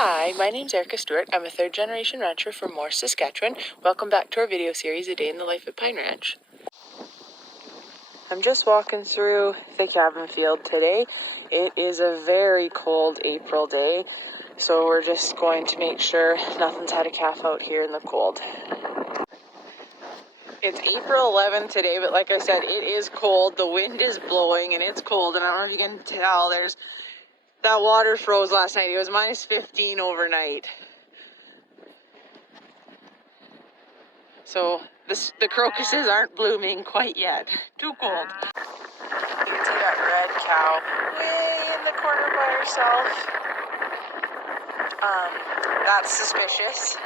Hi, my name's Erika Stewart. I'm a third-generation rancher from Morse, Saskatchewan. Welcome back to our video series, A Day in the Life at Pine Ranch. I'm just walking through the calving field today. It is a very cold April day, so we're just going to make sure nothing's had a calf out here in the cold. It's April 11th today, but like I said, it is cold. The wind is blowing and it's cold, and I don't know if you can tell, that water froze last night. It was minus 15 overnight. So the crocuses aren't blooming quite yet. Too cold. You can see that red cow way in the corner by herself. That's suspicious.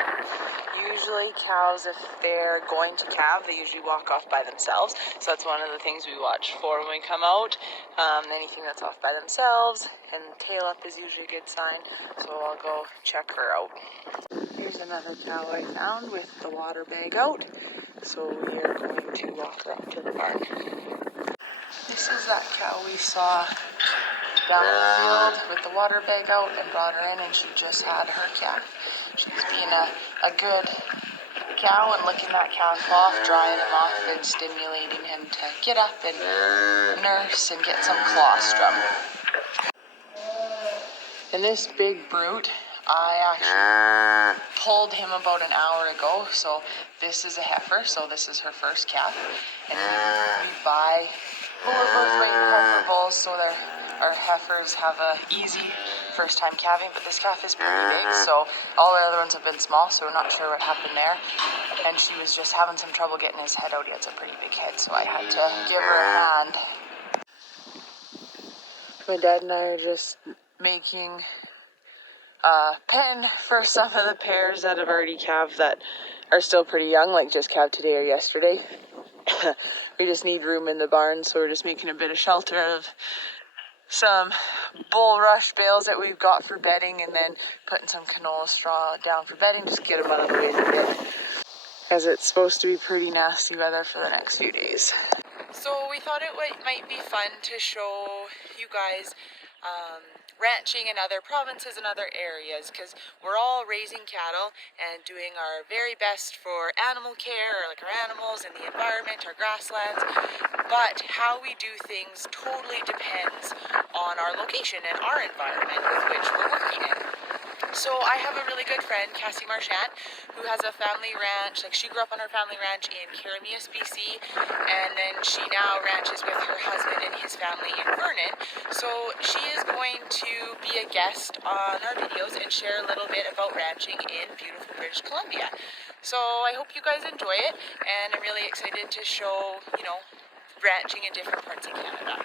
Usually cows, if they're going to calve, they usually walk off by themselves. So that's one of the things we watch for when we come out. Anything that's off by themselves, and tail up is usually a good sign. So I'll go check her out. Here's another cow I found with the water bag out. So we are going to walk her up to the barn. This is that cow we saw down in the field with the water bag out and brought her in, and she just had her calf. She's being a good cow and licking that calf off, drying him off and stimulating him to get up and nurse and get some colostrum. And this big brute, I actually pulled him about an hour ago. So this is a heifer, so this is her first calf. And we buy lower birth rate heifer bulls, so our heifers have a easy first time calving, but this calf is pretty big, so all our other ones have been small, so we're not sure what happened there. And she was just having some trouble getting his head out. He has a pretty big head, so I had to give her a hand. My dad and I are just making a pen for some of the pairs that have already calved that are still pretty young, like just calved today or yesterday. We just need room in the barn, so we're just making a bit of shelter out of some bulrush bales that we've got for bedding, and then putting some canola straw down for bedding, just get them out of the way a bit, as it's supposed to be pretty nasty weather for the next few days. So we thought it might be fun to show you guys ranching in other provinces and other areas, because we're all raising cattle and doing our very best for animal care, or like our animals and the environment, our grasslands, but how we do things totally depends on our location and our environment with which we're working in. So I have a really good friend, Cassie Marchant, who has a family ranch. Like, she grew up on her family ranch in Kiramias, BC, and then she now ranches with her husband and his family in Vernon. So she is going to be a guest on our videos and share a little bit about ranching in beautiful British Columbia. So I hope you guys enjoy it, and I'm really excited to show, ranching in different parts of Canada.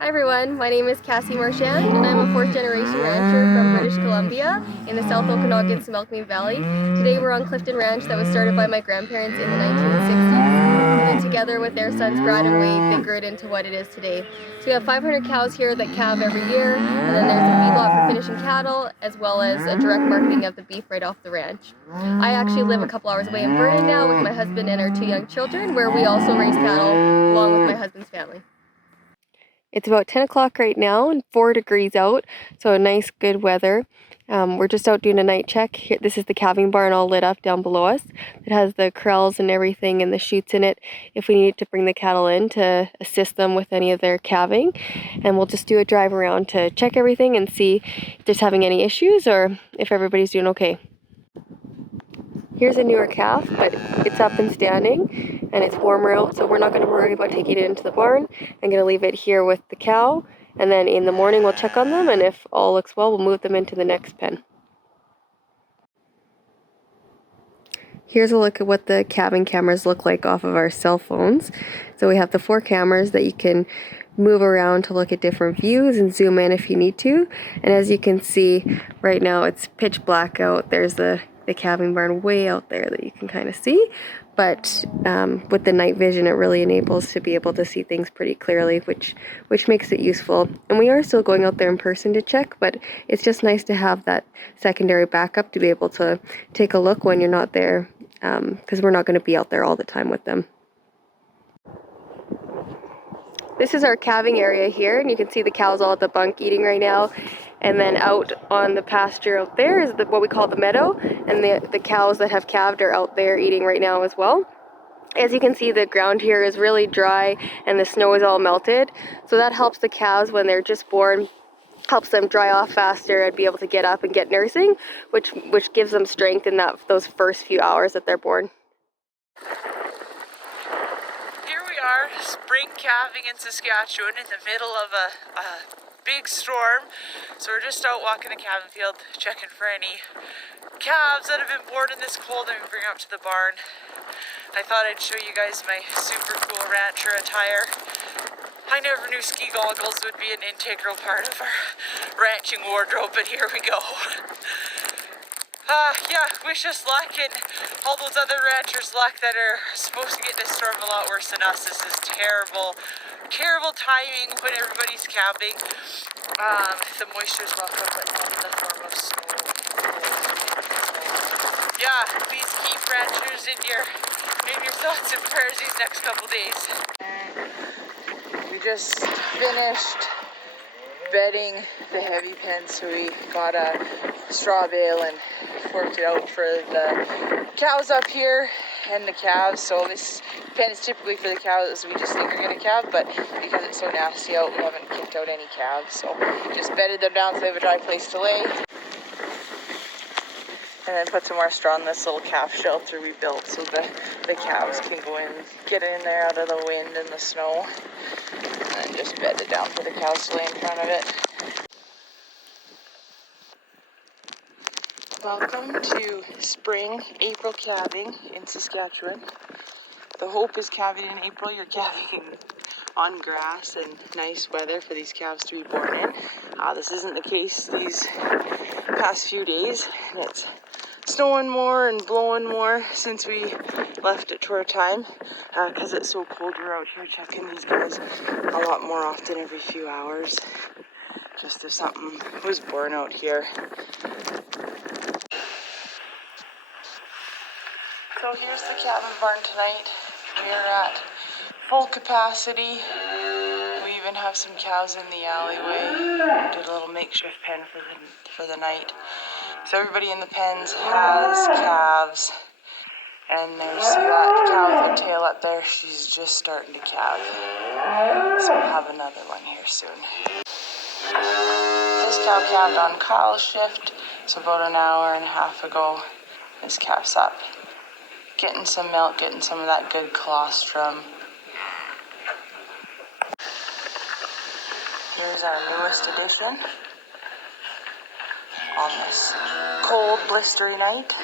Hi everyone, my name is Cassie Marchant, and I'm a fourth-generation rancher from British Columbia in the South Okanagan-Smelkme Valley. Today we're on Clifton Ranch that was started by my grandparents in the 1960s, and then together with their sons Brad and Wade, they grew it into what it is today. So we have 500 cows here that calve every year, and then there's a feedlot for finishing cattle, as well as a direct marketing of the beef right off the ranch. I actually live a couple hours away in Vernon now with my husband and our 2 young children, where we also raise cattle along with my husband's family. It's about 10 o'clock right now and 4 degrees out, so nice good weather. We're just out doing a night check. Here, this is the calving barn all lit up down below us. It has the corrals and everything and the chutes in it if we need to bring the cattle in to assist them with any of their calving. And we'll just do a drive around to check everything and see if there's having any issues or if everybody's doing okay. Here's a newer calf, but it's up and standing and it's warmer out, so we're not going to worry about taking it into the barn. I'm going to leave it here with the cow, and then in the morning we'll check on them, and if all looks well, we'll move them into the next pen. Here's a look at what the calving cameras look like off of our cell phones. So we have the 4 cameras that you can move around to look at different views and zoom in if you need to. And as you can see, right now it's pitch black out. There's the calving barn way out there that you can kind of see, but with the night vision it really enables to be able to see things pretty clearly, which makes it useful. And we are still going out there in person to check, but it's just nice to have that secondary backup to be able to take a look when you're not there, because we're not going to be out there all the time with them. This is our calving area here, and you can see the cows all at the bunk eating right now. And then out on the pasture out there is what we call the meadow, and the cows that have calved are out there eating right now as well. As you can see, the ground here is really dry and the snow is all melted, so that helps the cows when they're just born, helps them dry off faster and be able to get up and get nursing, which gives them strength in those first few hours that they're born. Here we are, spring calving in Saskatchewan in the middle of a big storm. So we're just out walking the calving field, checking for any calves that have been born in this cold and we bring up to the barn. I thought I'd show you guys my super cool rancher attire. I never knew ski goggles would be an integral part of our ranching wardrobe, but here we go. Yeah, wish us luck and all those other ranchers luck that are supposed to get this storm a lot worse than us. This is terrible, terrible timing when everybody's calving. The moisture's welcome, but not in the form of snow. Yeah, please keep ranchers in your thoughts and prayers these next couple days. We just finished bedding the heavy pen, so we got a straw bale and forked it out for the cows up here and the calves. So this pen is typically for the cows we just think are going to calve, but because it's so nasty out, we haven't kicked out any calves. So just bedded them down so they have a dry place to lay. And then put some more straw in this little calf shelter we built so the calves can go in, get in there out of the wind and the snow. And then just bed it down for the cows to lay in front of it. Welcome to spring April calving in Saskatchewan. The hope is calving in April. You're calving on grass and nice weather for these calves to be born in. This isn't the case these past few days. It's snowing more and blowing more since we left at tour time. Because it's so cold, we're out here checking these guys a lot more often every few hours. Just if something was born out here. So here's the calving barn tonight. We are at full capacity. We even have some cows in the alleyway. We did a little makeshift pen for the night. So everybody in the pens has calves. And there you see that cow with her tail up there. She's just starting to calve. So we'll have another one here soon. This cow calved on Kyle's shift. So about an hour and a half ago, this calf's up. Getting some milk, getting some of that good colostrum. Here's our newest addition on this cold, blistery night.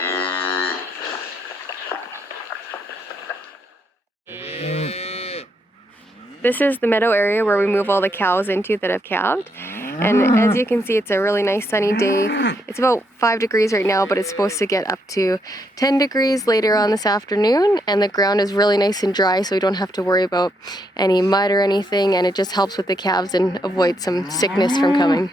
This is the meadow area where we move all the cows into that have calved. And as you can see, it's a really nice sunny day. It's about 5 degrees right now, but it's supposed to get up to 10 degrees later on this afternoon. And the ground is really nice and dry, so we don't have to worry about any mud or anything. And it just helps with the calves and avoid some sickness from coming.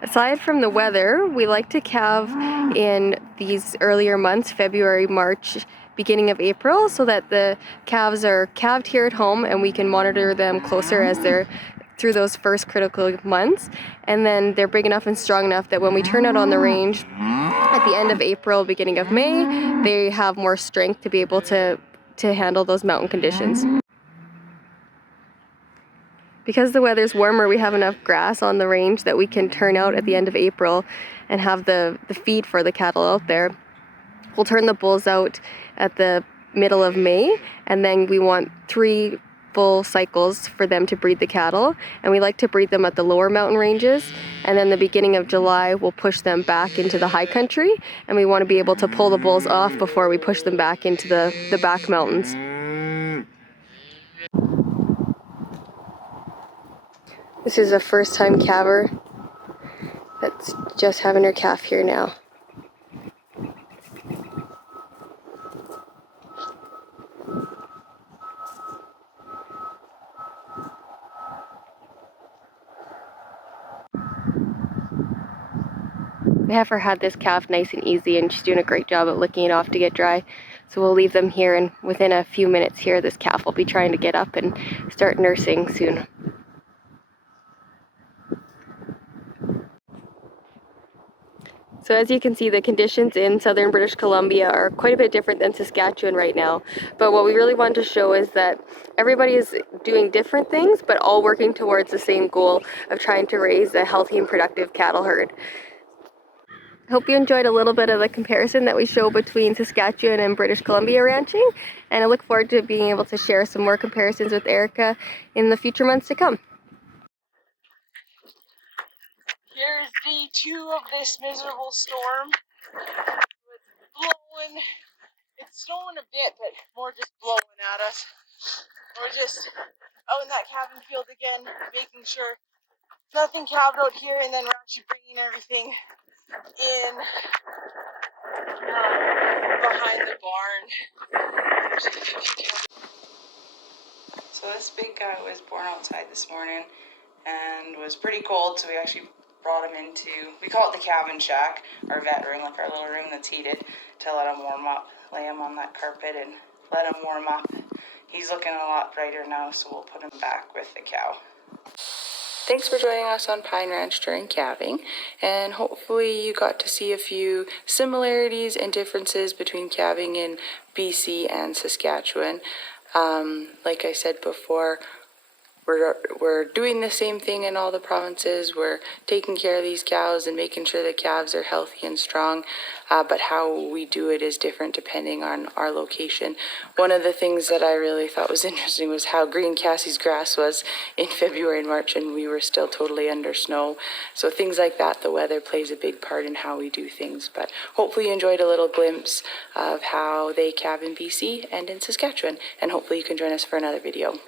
Aside from the weather, we like to calve in these earlier months, February, March, beginning of April, so that the calves are calved here at home and we can monitor them closer as they're through those first critical months. And then they're big enough and strong enough that when we turn out on the range at the end of April, beginning of May, they have more strength to be able to handle those mountain conditions. Because the weather's warmer, we have enough grass on the range that we can turn out at the end of April and have the feed for the cattle out there. We'll turn the bulls out at the middle of May, and then we want 3 full cycles for them to breed the cattle, and we like to breed them at the lower mountain ranges, and then the beginning of July we'll push them back into the high country, and we want to be able to pull the bulls off before we push them back into the back mountains. This is a first-time calver that's just having her calf here now. We have her had this calf nice and easy, and she's doing a great job at licking it off to get dry. So we'll leave them here, and within a few minutes here, this calf will be trying to get up and start nursing soon. So as you can see, the conditions in southern British Columbia are quite a bit different than Saskatchewan right now. But what we really want to show is that everybody is doing different things, but all working towards the same goal of trying to raise a healthy and productive cattle herd. I hope you enjoyed a little bit of the comparison that we show between Saskatchewan and British Columbia ranching, and I look forward to being able to share some more comparisons with Erika in the future months to come. Here's day 2 of this miserable storm. It's blowing. It's snowing a bit, but more just blowing at us. We're just out in that calving field again, making sure nothing calved out here, and then we're actually bringing everything in behind the barn. So this big guy was born outside this morning and was pretty cold, so we actually brought him into, we call it the calving shack, our vet room, like our little room that's heated, to let him warm up. Lay him on that carpet and let him warm up. He's looking a lot brighter now, so we'll put him back with the cow. Thanks for joining us on Pine Ranch during calving, and hopefully you got to see a few similarities and differences between calving in BC and Saskatchewan. Like I said before, we're doing the same thing in all the provinces. We're taking care of these cows and making sure the calves are healthy and strong, but how we do it is different depending on our location. One of the things that I really thought was interesting was how green Cassie's grass was in February and March, and we were still totally under snow. So things like that, the weather plays a big part in how we do things. But hopefully you enjoyed a little glimpse of how they calve in BC and in Saskatchewan, and hopefully you can join us for another video.